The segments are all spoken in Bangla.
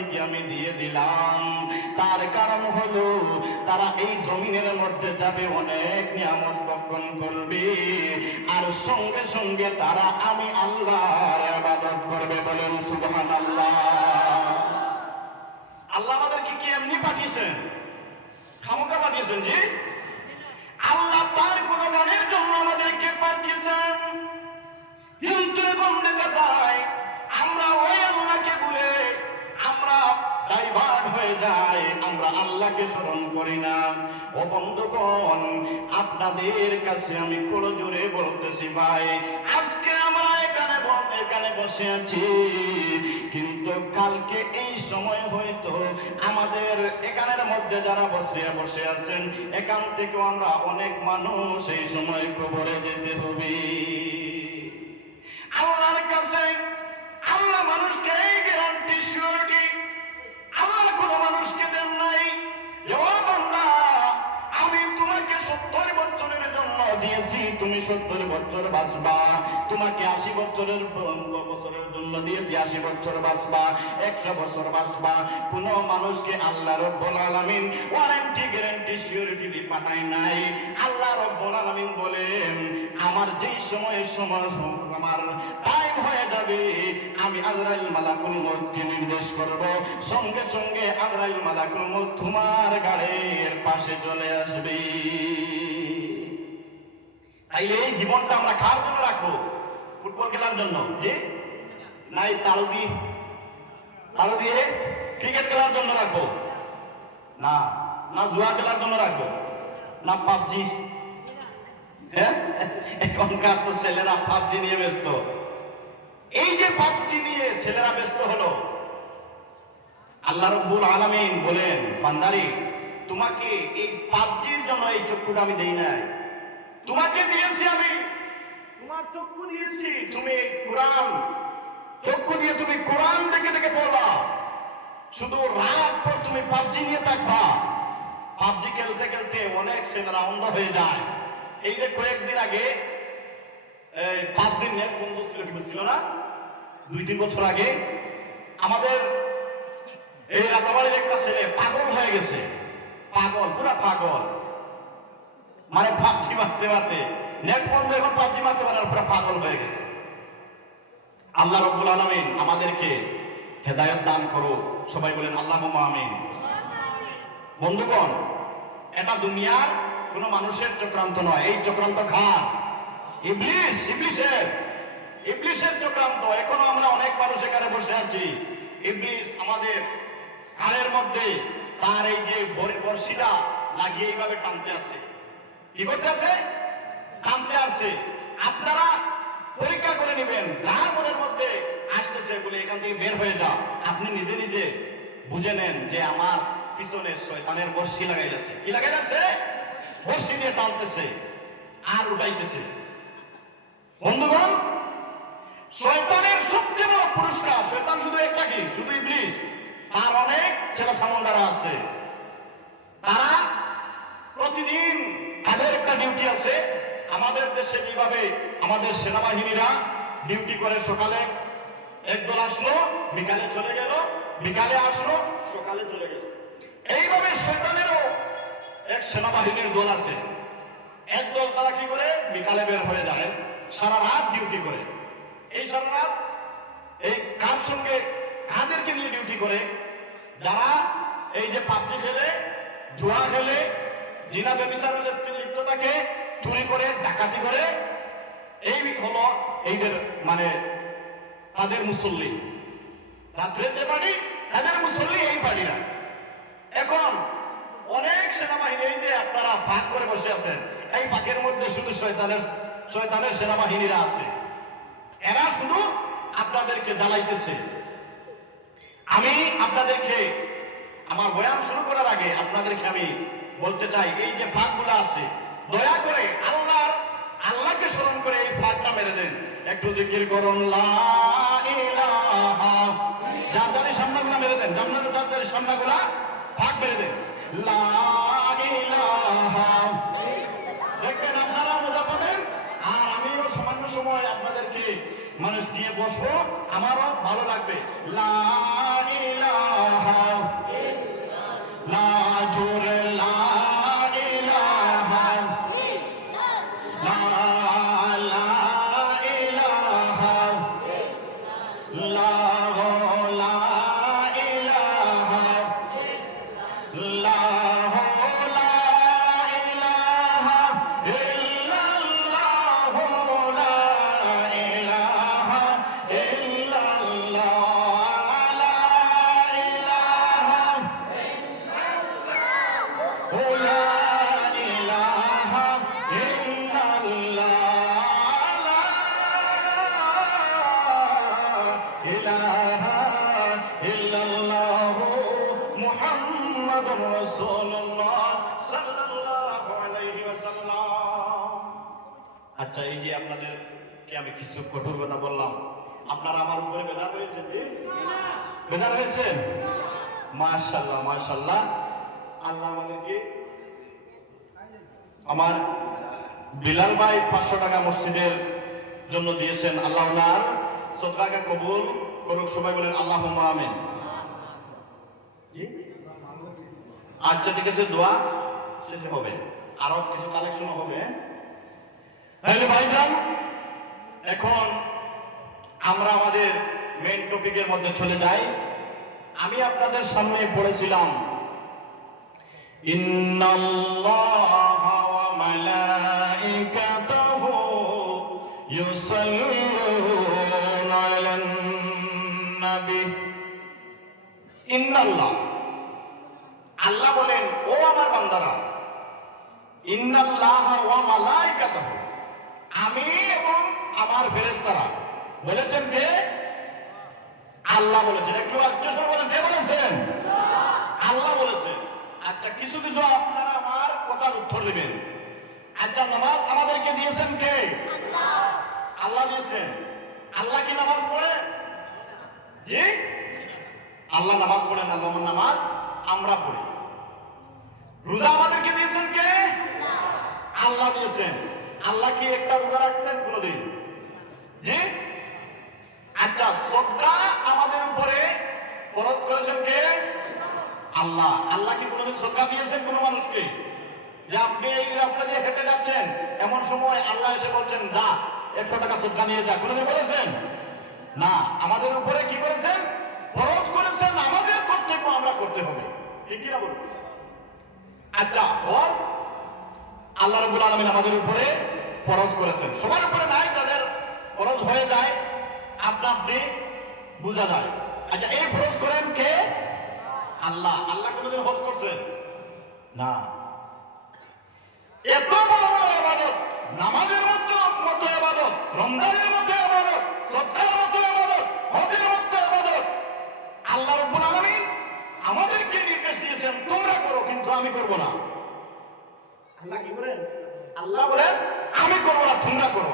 থেকে আমি দিয়ে দিলাম। তার কারণ হলো তারা এই জমিনের মধ্যে যাবে, অনেক নিয়ামত ভক্ষণ করবে, আর সঙ্গে সঙ্গে তারা আমি আল্লাহর ইবাদত করবে। বলেন সুবহানাল্লাহ। আল্লাহ আমাদেরকে কি এমনি পাঠিয়েছেন? খামোকা পাঠিয়েছেন? জি, আল্লাহ তার গুণগানের জন্য আমাদেরকে পাঠিয়েছেন। কিন্তু এখন দেখা যায় আমরা ওই আল্লাহকে ভুলে আমরা ডাইভার্ট হয়ে যাই, আমরা আল্লাহকে স্মরণ করি না। ও বন্ধুগণ, আপনাদের কাছে আমি কোড়ো জোরে বলতেছি ভাই, আজকে আমরা এখানে বসে আছি, কিন্তু কালকে এই সময় হয়তো আমাদের এখানের মধ্যে যারা বসে আছেন, এখান থেকেও আমরা অনেক মানুষ এই সময় কবরে যেতে হবে। আল্লাহর কাছে আল্লাহ মানুষকে এই গ্যারান্টি সিওরিটি আল্লাহ কোনো মানুষকে দেন নাই। আমি তোমাকে 70 বছরের জন্য দিয়েছি, তুমি 70 বছর বাঁচবা। তোমাকে 80 বছরের জন্য দিয়েছি, 80 বছর বাঁচবা, 100 বছর বাঁচবা। কোন মানুষকে আল্লাহ রব্বুল আলামিন ওয়ারেন্টি গ্যারান্টি সিওরিটি পাঠায় নাই। আল্লাহ রব্বুল আলামিন বলেন, আমার যেই সময় আমার টাইম হয়ে যাবে, আমি আজরাইল মালাকুল মউতকে নির্দেশ করব, সঙ্গে সঙ্গে আজরাইল মালাকুল মউত তোমার গাড়ির পাশে চলে আসবে। তাইলে এই জীবনটা আমরা কার জন্য রাখবো? ফুটবল খেলার জন্য? জি, নাই তালু দিয়ে ক্রিকেট খেলার জন্য রাখবো? না, না জুয়া খেলার জন্য রাখবো, না পাবজি। হ্যাঁ, এখনকার তো ছেলেরা পাবজি নিয়ে ব্যস্ত। এই যে পাবজি নিয়ে ছেলেরা ব্যস্ত হলো, আল্লাহ রাব্বুল আলামিন বলেন, বান্দারে তোমাকে এই পাবজির জন্য এই চক্ষুটা আমি দেই নাই, তোমাকে দিয়েছি আমি, তোমার চক্ষু দিয়েছি, তুমি কোরআন চক্ষু দিয়ে তুমি কোরআন দেখে দেখে পড়বা, শুধু রাত পর তুমি পাবজি নিয়ে থাকবা। পাবজি খেলতে খেলতে অনেক ছেলেরা অন্ধ হয়ে যায়। এই যে কয়েকদিন আগে 5 দিন নেট বন্ধ ছিল না, 2-3 বছর আগে আমাদের এই রাতাবাড়ির একটা ছেলে পাগল হয়ে গেছে, পাগল, পুরা পাগল, মানে পাবজি মারতে মারতে নেট বন্ধ, এখন পাবজি মারতে পারে পুরা পাগল হয়ে গেছে। আল্লাহ রাব্বুল আলামিন আমাদেরকে হেদায়েত দান করো, সবাই বলেন আল্লাহুম্মা আমিন। বন্ধুগণ, এটা দুনিয়ার কোন মানুষের চক্রান্ত নয়, এই চক্রান্ত কার? ইবলিসের চক্রান্ত। এখনো আমরা অনেক মানুষ এখানে বসে আছি, ইবলিস আমাদের ঘাড়ের মধ্যে তার এই যে বর্ষিটা লাগিয়ে এইভাবে টানতে আছে। কি করতে আছে? টানতে আছে। আপনারা পরীক্ষা করে নেবেন, যার মনের মধ্যে আসতেছে বলে এখান থেকে বের হয়ে যাও, আপনি নিজে নিজে বুঝে নেন যে আমার পিছনে শয়তানের বর্ষি লাগাইতেছে। কি লাগাইতেছে? বর্ষি দিয়ে টানতেছে আর উঠাইতেছে। বন্ধুগণ, শয়তানের সবচেয়ে বড় পুরস্কার, শয়তান শুধু একটা কি? শুধু ইবলিস, তার অনেক ছেলে ছামন্ডারা আছে, তারা প্রতিদিন তাদের একটা ডিউটি আছে। আমাদের দেশে কিভাবে আমাদের সেনাবাহিনীরা ডিউটি করে, সকালে একদল আসলো, বিকালে চলে গেল, বিকালে আসলো, সকালে চলে গেল। এইভাবে শয়তানেরও এক সেনাবাহিনীর দল আছে। একদল তারা কি করে? বিকালে বের হয়ে যায়, সারা রাত ডিউটি করে। এই সারা রাত এই কার সঙ্গে কাদেরকে নিয়ে ডিউটি করে? যারা এই যে পাবজি খেলে, জুয়া খেলে, জিনা ব্যভিচারে লিপ্ত থাকে, চুরি করে, ডাকাতি করে, এই হলো এইদের মানে তাদের মুসল্লি। রাত্রের যে বাড়ি তাদের মুসল্লি এই বাড়িরা। এখন অনেক সেনাবাহিনী, এই যে আপনারা ভাগ করে বসে আছেন, এই ভাগের মধ্যে শুধু শয়তানের সেনাবাহিনীরা আছে। এরা শুধু আপনাদেরকে জ্বালাইতেছে। আমি আপনাদেরকে আমার বয়ান শুরু করার আগে আপনাদেরকে আমি বলতে চাই, এই যে ভাগগুলো আছে, দয়া করে আল্লাহকে স্মরণ করে এই ভাগটা মেরে দেন। একটু জিকির করুন, লা ইলাহা, যার সামনাগুলা মেরে দেন, যার সামনাগুলা ভাগ মেরে দেন, লা ইলাহা। দেখবেন আপনারা মজা পাবেন, আর আমিও সামান্য সময় আপনাদেরকে মানুষ নিয়ে বসবো, আমারও ভালো লাগবে। লা ইলাহা লা জোরে লা ইলাহা লা লা ইলাহা লা লা ইলাহা লা লা ইলাহা ইল্লাল্লাহ লা ইলাহা ইল্লাল্লাহ লা ইলাহা লা ইলাহা ইল্লাল্লাহ লা ইলাহা ইল্লাল্লাহ মুহাম্মাদুর রাসূলুল্লাহ সাল্লাল্লাহু আলাইহি ওয়াসাল্লাম। আচ্ছা, এই যে আপনাদেরকে আমি কিছু কঠোর কথা বললাম, আপনারা আমার উপরে বেজার হয়েছে? বেজার হয়েছে? মাশাআল্লাহ মাশাআল্লাহ। আল্লাহ আমাদেরকে, আমার বিলাল ভাই 500 টাকা মসজিদের জন্য দিয়েছেন, আল্লাহ ওনার সদকাকে কবুল করুক। সবাই বলেন আল্লাহুম্মা আমিন। আচ্ছা ঠিক আছে, দোয়া শেষে হবে, আরো কিছু কালেকশন হবে। তাহলে ভাইজান, এখন আমরা আমাদের মেইন টপিকের মধ্যে চলে যাই। আমি আপনাদের সামনে পড়েছিলাম ইন্নাল্লাহা ওয়া মালাইকাতাহু ইউসাল্লুনা আলান নবী। ইন্নাল্লাহ, আল্লাহ বলেন, ও আমার বান্দারা, ইন্নাল্লাহা ওয়া মালাইকাতাহু, আমি এবং আমার ফেরেশতারা। বলেছেন কে? আল্লাহ বলেছেন। একটু আচ্ছা বলেন, কে বলেছেন? আল্লাহ বলেছেন। আচ্ছা, কিছু কিছু আপনারা আমার কথার উত্তর দিবেন। আচ্ছা, নামাজ আমাদেরকে দিয়েছেন কে? আল্লাহ দিয়েছেন। আল্লাহ কি নামাজ পড়ে? জি, আল্লাহ নামাজ পড়েন। আল্লাহ নামাজ আমরা পড়ি। রোজা আমাদেরকে দিয়েছেন কে? আল্লাহ দিয়েছেন। আল্লাহ কি একটা রোজা রাখছেন কোনদিন? জি। আচ্ছা, সদকা আমাদের উপরে ফরজ করেছেন কে? আল্লাহ। আল্লাহ কি কোনদিন সদকা দিয়েছেন কোন মানুষকে? যে আপনি এই রাস্তা দিয়ে হেঁটে যাচ্ছেন, এমন সময় আল্লাহ এসে বলছেন যা 100 টাকা সদকা নিয়ে যা, কোনদিন বলেছেন? না। আমাদের উপরে কি করেছেন? ফরজ করেছেন। আমাদের কর্তব্য আমরা করতে হবে। ঠিক না বলুন? আচ্ছা, হজ আল্লাহ রাব্বুল আলামিন আমাদের উপরে ফরজ করেছেন। সবার উপরে নাই, যাদের ফরজ হয়ে যায় আপনা আপনি বোঝা যায়। আচ্ছা, এই ফরজ করেন কে? আল্লাহ। আল্লাহ কোনদিন হজ করছেন? না। এত বড় ইবাদত, নামাজের মতো ইবাদত, রমজানের মতো ইবাদত, সদকার মতো ইবাদত, হজের মতো ইবাদত আল্লাহ রাব্বুল আলামিন আমাদেরকে নির্দেশ দিয়েছেন, তোমরা করো, কিন্তু আমি করব না। আল্লাহ কি করেন? আল্লাহ বলেন, আমি করব না, তোমরা করো।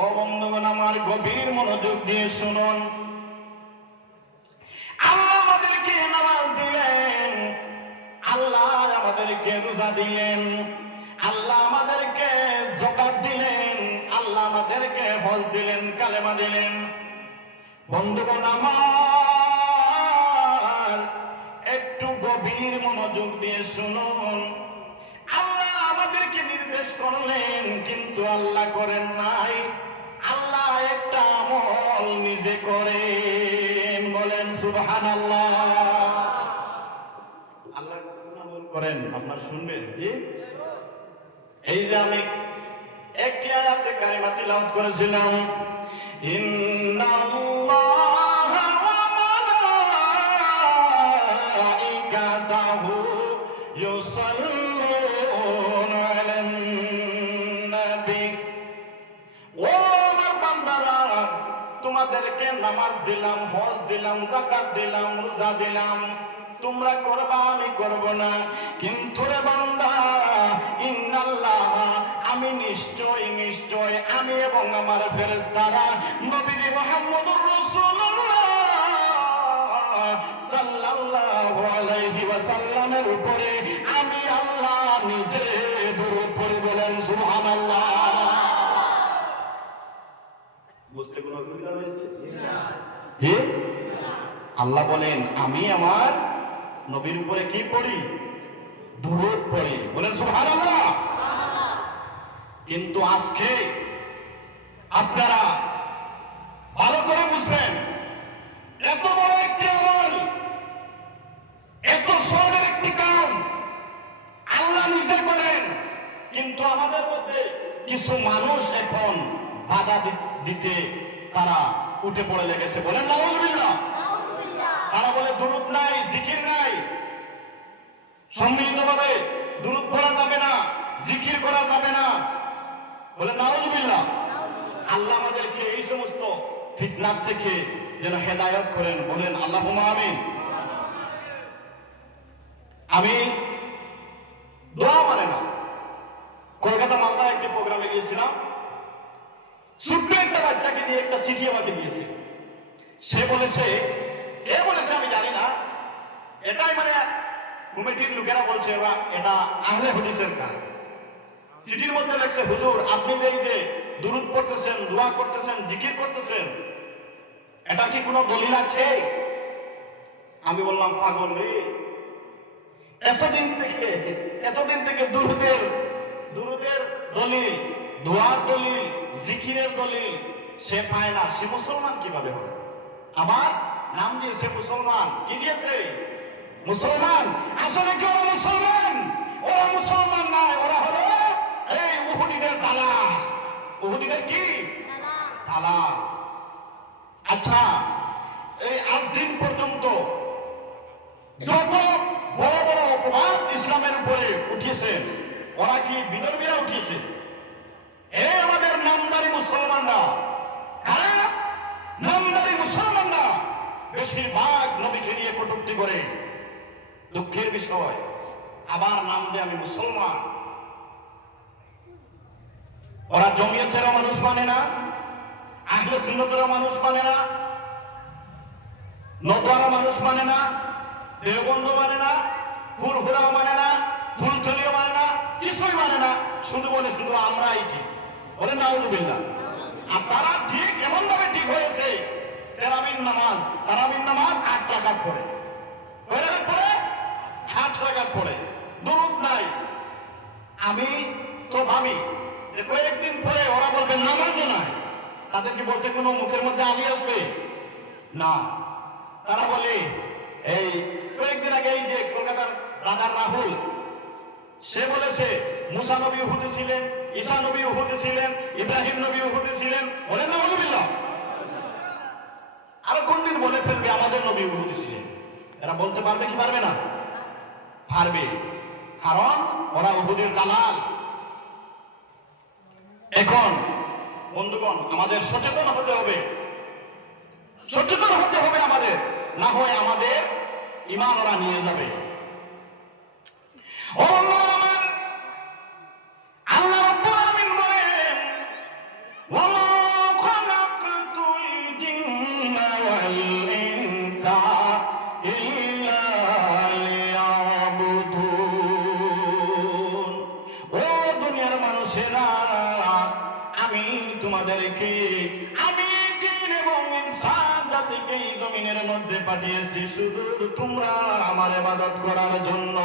ও বন্ধুগণ, আমার গভীর মনোযোগ দিয়ে শুনুন। আল্লাহ আমাদেরকে নামাজ দিলেন, আল্লাহ আমাদেরকে রোজা দিলেন, আল্লাহ আমাদেরকে যাকাত দিলেন, আল্লাহ আমাদেরকে হজ দিলেন, কালেমা দিলেন। বন্ধুগণ আমার, একটু গভীর মনোযোগ দিয়ে শুনুন। আল্লাহ আমাদেরকে নির্দেশ করলেন, কিন্তু আল্লাহ করেন নাই। আল্লাহ একটা আমল নিজে করেন। বলেন সুবহানাল্লাহ। আল্লাহ কোন আমল করেন আপনারা শুনবেন? জি। এই যে আমি একটি আয়াতে কারিমা তিলাওয়াত করেছিলাম, ইন্নাল্লাহা ওয়া মালাইকাতাহু ইউসাল্লুনা আলান নবী। ও আমার বান্দারা, তোমাদেরকে নামাজ দিলাম, হজ দিলাম, যাকাত দিলাম, রোজা দিলাম, তোমরা করবা, আমি করব না। কিন্তু রে বান্দা, ইন্নাল্লাহ, আমি নিশ্চয় নিশ্চয়, আমি এবং আমার ফেরেশতারা নবী মুহাম্মদুর রাসূলুল্লাহ সাল্লাল্লাহু আলাইহি ওয়াসাল্লামের উপরে আমি আল্লাহ নিজে দরুদ পড়ি। বলেন সুবহানাল্লাহ। বুঝতে কোনো আল্লাহ বলেন আমি আমার নবীর উপরে কি পড়ি? দুরূদ পড়ি। বলেন সুবহানাল্লাহ। কিন্তু আজকে আপনারা ভালো করে বুঝবেন, এত বড় একটি আমল, এত সহজের একটি কাজ আল্লাহ নিজে করেন, কিন্তু আমাদের মধ্যে কিছু মানুষ এখন বাধা দিতে তারা উঠে পড়ে লেগেছে। বলেন নাউযুবিল্লাহ। তারা বলে দুরূদ নাই, জিকির নাই, সম্মিলিতভাবে দুরূদ পড়া যাবে না, জিকির করা যাবে না। বলে নাউযুবিল্লাহ। আল্লাহ আমাদেরকে এই সমস্ত ফিতনার থেকে যেন হেদায়েত করেন। বলেন আল্লাহুম্মা আমিন। আমি দোয়া মানে না, কলকাতা মালদায় একটি প্রোগ্রামে গিয়েছিলাম, ছোট্ট একটা বাচ্চাকে দিয়ে একটা চিঠি আমাকে দিয়েছে। সে বলেছে, কে বলেছে আমি জানি না, এটাই মানে কমিটির লোকেরা বলছে বা এটা আহলে হাদিসের কাজ। চিঠির মধ্যে লেখছে, হুজুর আপনি এই যে দুরূদ পড়তেছেন, দোয়া করতেছেন, জিকির করতেছেন, এটা কি কোনো দলিল আছে? আমি বললাম, পাগল রে, এতদিন থেকে দুরূদের দলিল, দোয়ার দলিল, জিকিরের দলিল সে পায় না, সে মুসলমান কিভাবে হবে? আমার নাম দিয়েছে মুসলমান, কি দিয়েছে? মুসলমান। আসলে কি ওরা মুসলমান? ওরা মুসলমান নয়, ওরা হলো এই উহুদিদের দালাল। উহুদিদের কি দালাল? আচ্ছা, এই আজ দিন পর্যন্ত যত বড় বড় অপবাদ ইসলামের উপরে উঠিয়েছে, ওরা কি বিধর্মীরা উঠিয়েছে? আমাদের নামদারি মুসলমানরা, হ্যাঁ নামদারি মুসলমানরা বেশিরভাগ নবীকে নিয়ে কটূক্তি করে। দুঃখের বিষয়, আবার নাম দিয়ে আমি মুসলমান। ওরা জমিয়তেরও মানুষ মানে না, আহলে সুন্নতেরও মানুষ মানে না, নদওয়ারও মানুষ মানে না, দেওবন্দ মানে না, ফুরফুরাও মানে না, ফুলতলিও মানে না, কিছুই মানে না, শুধু বলে শুধু আমরাই ঠিক। বলে নাউযুবিল্লাহ। আর তারা ঠিক এমন ভাবে ঠিক হয়েছে, তারাবির নামাজ 8 রাকাত পড়ে, 8 রাকাত পড়ে, দুরূদ নাই। আমি তো ভাবি যে কয়েকদিন পরে ওরা বলবে নামাজও নাই, তাদের কি বলতে কোনো মুখের মধ্যে আলী আসবে না? তারা বলে, এই কয়েকদিন আগে এই যে কলকাতার রাজার রাহুল, সে বলেছে মুসা নবী উহুদে ছিলেন, ঈসা নবী উহুদে ছিলেন, ইব্রাহিম নবী উহুদে ছিলেন। বলে নাউযুবিল্লাহ। আরো কোন দিন বলে ফেলবে আমাদের নবী উহুদে ছিলেন। এরা বলতে পারবে কি পারবে না? পারবে, কারণ ওরা উহুদের দালাল। এখন বন্ধুগণ, আমাদের সচেতন হতে হবে, আমাদের, না হয় আমাদের ঈমান ওরা নিয়ে যাবে। আল্লাহ রাব্বুল আলামিন বলেন, ওয়া মা খালাকতুল জিন্না ওয়াল ইনসা ইল্লা লিয়াবুদুন। ও দুনিয়ার মানুষেরা, আমি তোমাদেরকে জিন এবং ইনসান জাতিকে এই জমিনের মধ্যে পাঠিয়েছি শুধু তোমরা আমার ইবাদত করার জন্য।